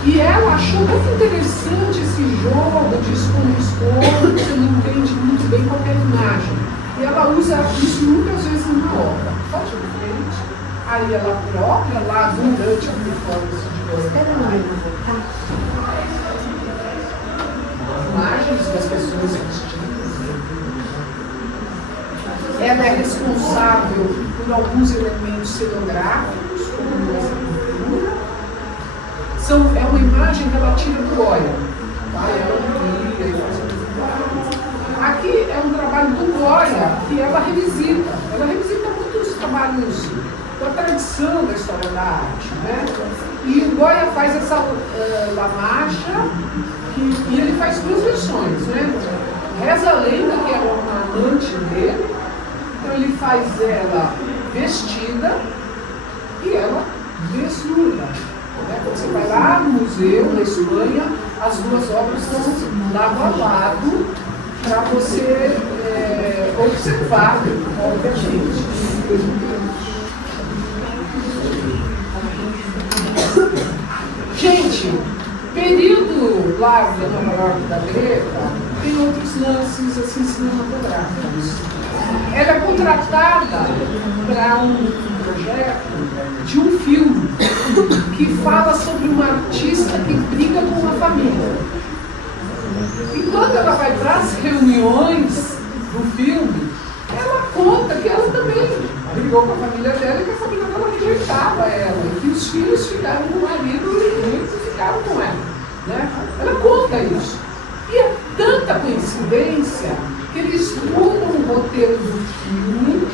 E ela achou muito interessante esse jogo de esconde-esconde, você não entende muito bem qualquer imagem. E ela usa isso muitas vezes na obra. Pode ir em frente. Aí ela própria, lá durante a performance de Goya. Imagens das pessoas vestidas. Ela é responsável por alguns elementos cenográficos, como essa pintura. É uma imagem que ela tira do Goya. Tá? Ela cria e faz. Aqui é um trabalho do Goya que ela revisita. Ela revisita muitos trabalhos da tradição da história da arte. Né? E o Goya faz essa La Marcha, e ele faz 2 versões. Né? Reza a lenda, que é uma amante dele, então ele faz ela vestida e ela desnuda. Quando você vai lá no museu, na Espanha, as 2 obras estão lado a lado para você observar, obviamente. Gente, período lá de Nova York da Greta, tem outros lances assim, cinematográficos. Ela é contratada para um projeto de um filme que fala sobre uma artista que briga com uma família. E quando ela vai para as reuniões do filme, ela conta que ela também brigou com a família dela e que a família dela rejeitava ela. E que os filhos ficaram com o marido e muitos ficaram com ela. Né? Ela conta isso. E é tanta coincidência que eles mudam o roteiro do filme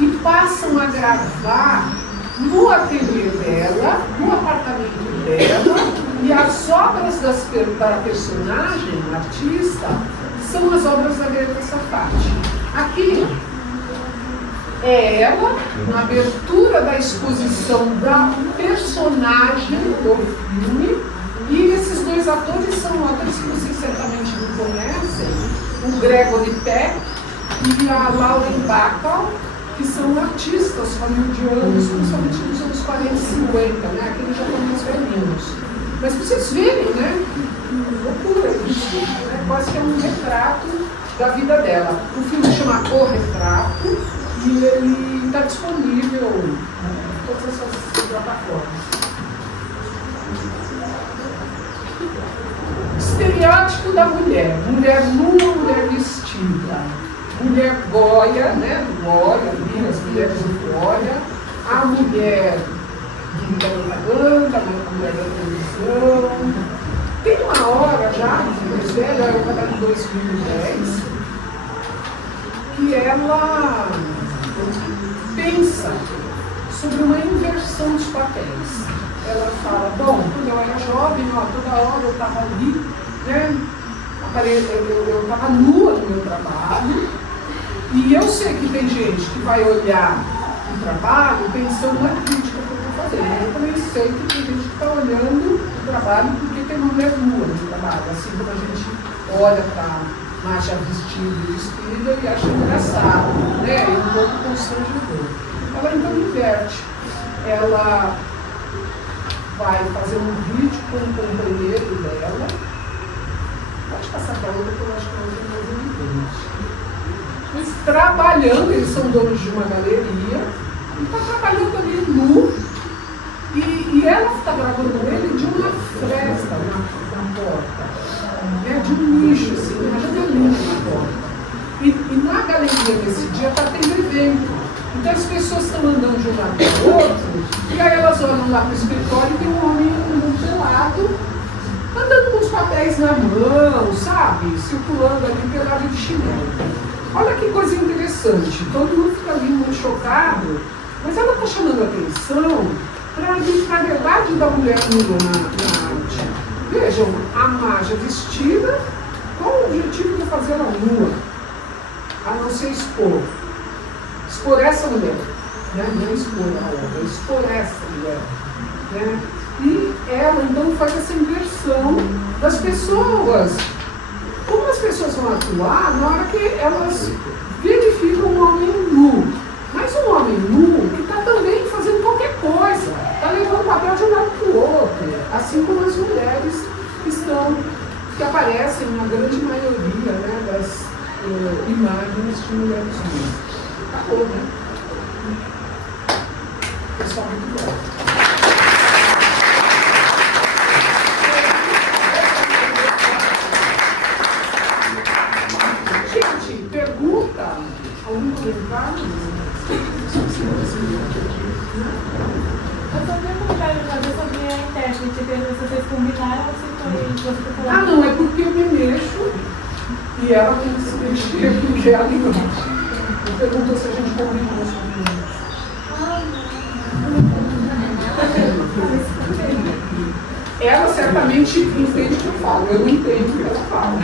e passam a gravar no ateliê dela, no apartamento dela, e as obras da personagem, artista, são as obras da Greta Safati. Aqui é ela, na abertura da exposição da personagem do filme, e esses dois atores são atores que vocês certamente não conhecem, o Gregory Peck e a Lauren Bacall, que são artistas hollywoodianos, principalmente nos anos 40 e 50, né? Aqueles japoneses velhinhos. Mas pra vocês verem, né? Que loucura isso, né? Quase que é um retrato da vida dela. O filme chama O Retrato e ele está disponível em todas essas plataformas. Estereótipo da mulher. Mulher nua, mulher vestida. Mulher goia, né? Goia, ali, as mulheres de goia. A mulher da propaganda, a mulher da televisão. Tem uma hora já, mais velha, é uma de 2010, que ela pensa sobre uma inversão dos papéis. Ela fala, bom, quando eu era jovem, ó, toda hora eu estava ali, né? Eu estava nua no meu trabalho, e eu sei que tem gente que vai olhar o trabalho pensando na crítica que eu estou fazendo. Eu também sei que tem gente que está olhando o trabalho porque tem uma mulher nua no trabalho, assim como a gente olha para Masha vestida e vestida e acha engraçado, né? E um pouco constrangedor. Ela então inverte. Ela vai fazer um vídeo com o companheiro dela. Pode passar para outra, porque eu acho que não tem mais evidente. Mas trabalhando, eles são donos de uma galeria, e está trabalhando ali nu, e ela está gravando ele de uma fresta na porta, né, de um nicho, assim, uma janelinha na porta. E na galeria desse dia está tendo evento. Então as pessoas estão andando de um lado para o outro, e aí elas olham lá para o escritório e tem um homem pelado, andando com os papéis na mão, sabe? Circulando ali pelado de chinelo. Olha que coisa interessante, todo mundo fica ali muito chocado, mas ela está chamando a atenção para a arbitrariedade da mulher nua na arte. Vejam, a Masha vestida, qual o objetivo de fazer ela nua? A não ser expor. Expor essa mulher, né? Não expor a outra, expor essa mulher. Né? E ela então faz essa inversão das pessoas. Como as pessoas vão atuar na hora que elas verificam um homem nu. Mas um homem nu que está também fazendo qualquer coisa, está levando o papel de um lado para o outro. Assim como as mulheres que aparecem na grande maioria, né, das imagens de mulheres nuas. Acabou, né? Pessoal, muito bom. Gente, pergunta? Algum comentário? Eu só tenho um comentário sobre a intérprete, se vocês combinaram ou se foi você falou. Ah, não, é porque eu me mexo e ela tem que se mexer porque ela não. Perguntou se a gente combinou sobre isso. Ela certamente entende o que eu falo, eu não entendo o que ela fala.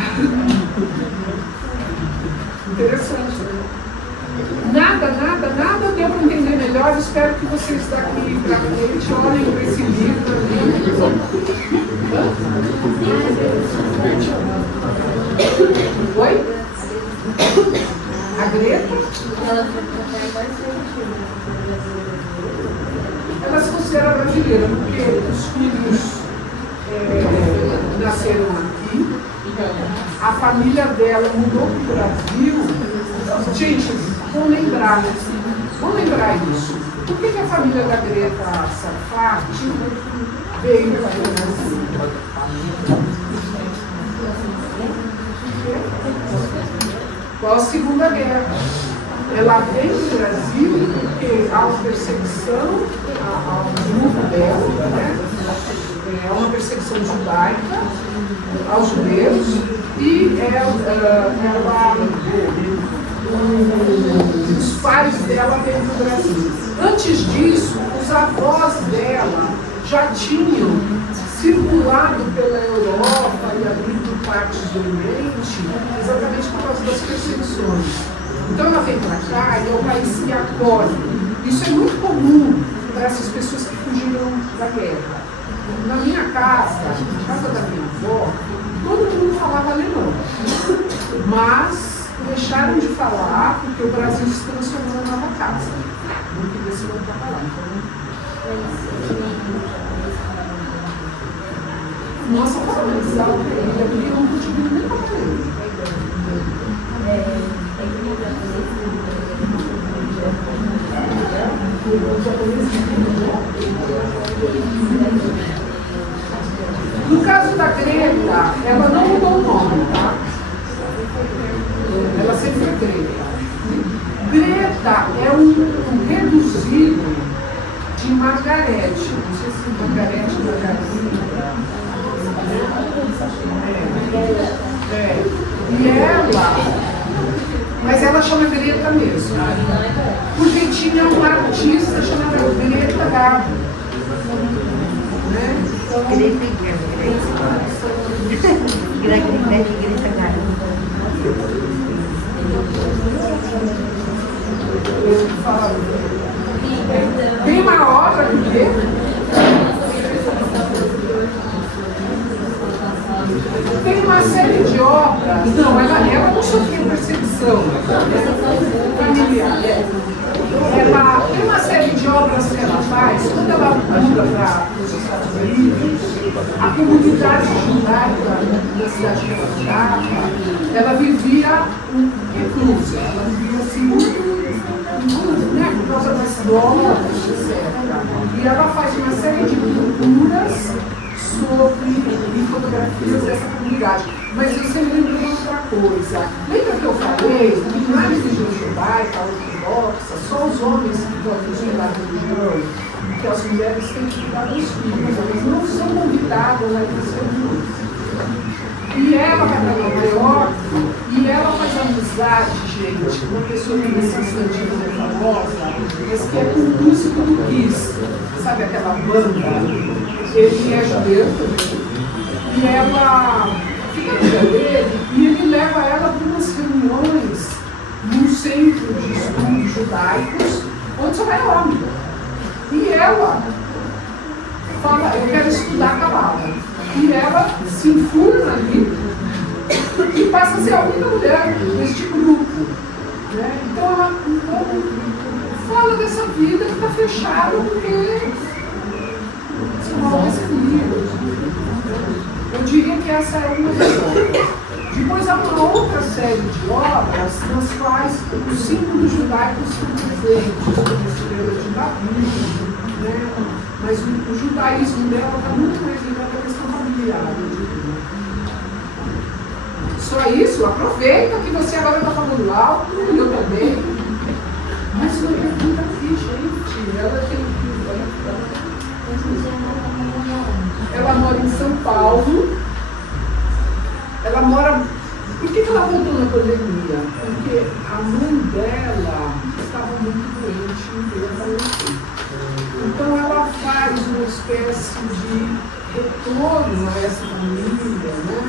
Interessante, né? Nada deu para entender melhor. Espero que vocês daqui para frente olhem para esse livro. Oi? A Greta? Ela se considera brasileira porque os filhos nasceram aqui, a família dela mudou para o Brasil. Gente, vamos lembrar isso. Por que a família da Greta Safati veio para o Brasil? Qual a Segunda Guerra? Ela veio do Brasil porque há uma perseguição ao grupo dela, né? é uma perseguição judaica aos judeus e os pais dela veio para o Brasil. Antes disso, os avós dela já tinham circulado pela Europa e ali por partes do Oriente, exatamente por causa das perseguições. Então ela vem para cá e é um país que acolhe. Isso é muito comum para essas pessoas que fugiram da guerra. Na minha casa, na casa da minha avó, todo mundo falava alemão. Mas deixaram de falar porque o Brasil se transformou na nova casa. Não queria se voltar para lá. Nossa, fala mais alto ainda, porque eu não consigo nem falar ele. No caso da Greta, ela não mudou o nome, tá? Ela sempre foi Greta. Greta é um reduzido de Margarete. Não sei se Margarete ou Margarida. E ela, mas ela chama Greta mesmo, porque tinha uma artista chamada Greta Garbo, né? Greta Garbo. Tem uma obra do quê? Tem uma série de obras. Não, ela não sofreu perseguição familiar. Ela tem uma série de obras que ela faz. Quando ela muda para os Estados Unidos, a comunidade judaica da cidade que ela estava, ela vivia reclusa. Ela vivia assim, né, por causa das drogas, etc. E ela faz uma série de pinturas sobre fotografias dessa comunidade. Mas você lembra de outra coisa. Lembra que eu falei que na religião judaica, ortodoxa, só os homens que podem estudar a religião, que as mulheres têm que cuidar dos filhos, elas não são convidadas a crescer muito. E ela vai para Nova York e ela faz amizade, gente, com uma pessoa que nesse instante não é famosa, mas que é com o músico do Kiss, sabe aquela banda? Ele é judeu também. E ela fica amiga dele e ele leva ela para umas reuniões num centro de estudos judaicos, onde só vai homem. E ela fala, eu quero estudar Cabala. E ela se enfurna ali e passa a ser a única mulher neste grupo. Né? Então ela fala dessa vida que está fechada porque são mal recebidos. Eu diria que essa é uma das obras. Depois há uma outra série de obras nas quais os símbolos judaicos são presentes, como esse livro de Davi, né? Mas o judaísmo dela está muito mais ligado à questão familiar. Só isso, aproveita que você agora está falando alto, e eu também. Mas uma pergunta aqui, gente. Ela mora em São Paulo. Ela mora. Por que ela voltou na pandemia? Porque a mãe dela estava muito doente e ela faleceu. Então ela faz uma espécie de retorno a essa família, né?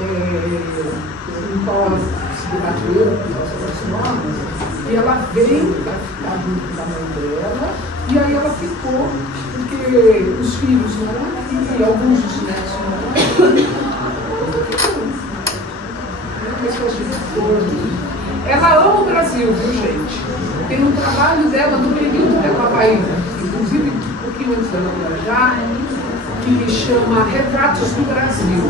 Em qual ela se debateu com as normas, e ela veio para ficar junto da mãe dela, e aí ela ficou, porque os filhos não eram aqui, e alguns dos netos não eram aqui. Ela ama o Brasil, viu, gente? Tem um trabalho dela no período que ela vai, inclusive um pouquinho antes dela viajar, que chama Retratos do Brasil.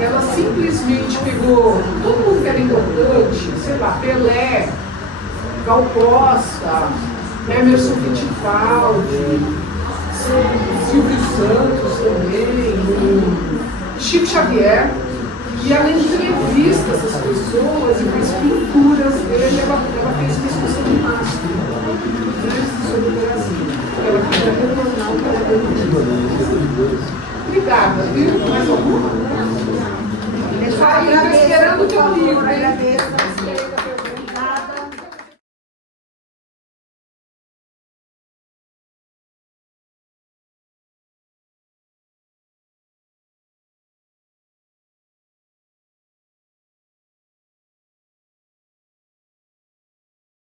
Ela simplesmente pegou todo mundo que era importante, sei lá, Pelé, Gal Costa, Emerson Fittipaldi, Silvio Santos também, Chico Xavier. E ela entrevista essas pessoas e faz pinturas dele. Ela fez uma exposição de máscara, né, sobre o Brasil. Ela queria retornar o que ela Obrigada, viu? Mais alguma? Eu só Aí, eu tô agradeço. esperando o teu livro